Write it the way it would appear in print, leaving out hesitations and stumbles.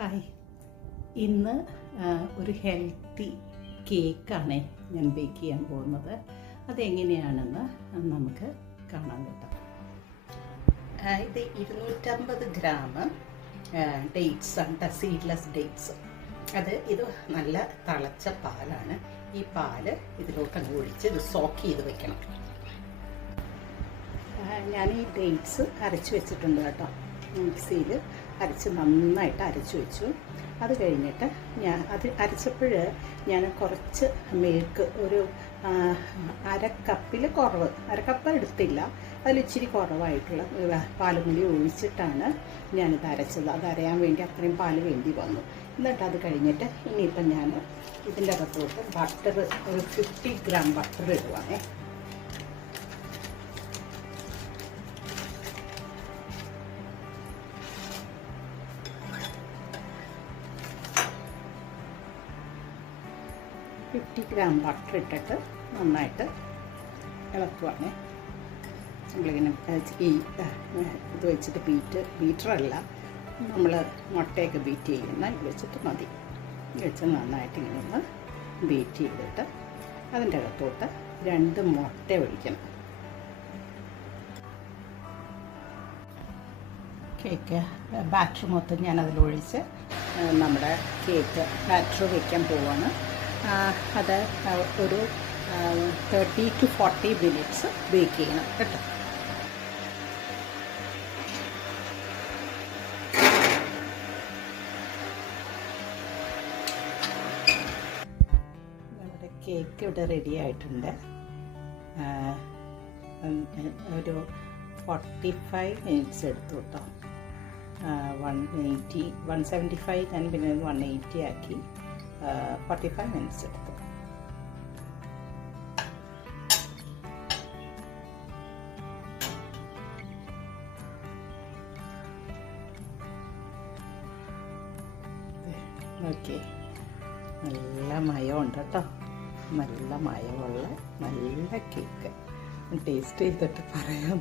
Hi, ഇന്ന് ഒരു healthy കേക്കാണ് ഞാൻ ബേക്ക് ചെയ്യാൻ പോകുന്നത്. അതെങ്ങനെയാണെന്ന് നമുക്ക് കാണാൻ കേട്ടോ. ഇത് 250 ഗ്രാം ഡേറ്റ്സ് ആണ്, സീഡ്ലെസ് ഡേറ്റ്സ്. ഇത് നല്ല തിളച്ച പാലാണ്. ഈ പാല് ഇതിലോട്ട് അങ്ങ് ഒഴിച്ച് ഇത് സോക്ക് ചെയ്ത് വെക്കണം. ഞാൻ ഈ ഡേറ്റ്സ് അരച്ച് വെച്ചിട്ടുണ്ട് കേട്ടോ. മിക്സിയിൽ നന്നായിട്ട് അരച്ച് വെച്ചു. അത് കഴിഞ്ഞിട്ട് അരച്ചപ്പോൾ ഞാൻ കുറച്ച് മിൽക്ക്, ഒരു അരക്കപ്പ് എടുത്തില്ല, അതിലിച്ചിരി കുറവായിട്ടുള്ള പാലും കൂടി ഒഴിച്ചിട്ടാണ് ഞാനിത് അരച്ചത്. അത് അരയാൻ വേണ്ടി അത്രയും പാല് വേണ്ടി വന്നു. എന്നിട്ട് അത് കഴിഞ്ഞിട്ട് ഇനിയിപ്പം ഞാൻ ഇതിൻ്റെ അകത്തോട്ട് ബട്ടർ, ഒരു 50 ഗ്രാം ബട്ടർ ഇടുവാണേ. ബട്ടർ ഇട്ടിട്ട് നന്നായിട്ട് ഇളക്കുവാണ്. നമ്മളിങ്ങനെ ഇത് വെച്ചിട്ട് ബീറ്ററല്ല, നമ്മൾ മുട്ടയൊക്കെ ബീറ്റ് ചെയ്യുന്ന ഇത് വെച്ചിട്ട് മതി. വെച്ച് നന്നായിട്ട് ഇങ്ങനെ ഒന്ന് ബീറ്റ് ചെയ്തിട്ട് അതിൻ്റെ അകത്തോട്ട് 2 മുട്ട ഒഴിക്കണം. കേക്ക് ബാറ്റർ മൊത്തം ഞാനതിലൊഴിച്ച് നമ്മുടെ കേക്ക് ബാറ്റർ വയ്ക്കാൻ പോവാണ്. അത് ഒരു 30 to 40 മിനിറ്റ്സ് ബേക്ക് ചെയ്യണം കേട്ടോ. നമ്മുടെ കേക്ക് ഇവിടെ റെഡി ആയിട്ടുണ്ട്. ഒരു 45 മിനിറ്റ്സ് എടുത്തു കേട്ടോ. 175 ഞാൻ പിന്നെ 180 ആക്കി. 45 മിനിറ്റ്സ് എടുത്തു. ഓക്കെ, നല്ല മയമുണ്ട് കേട്ടോ. നല്ല മയമുള്ള നല്ല കേക്ക്. ടേസ്റ്റ് ചെയ്തിട്ട് പറയാം.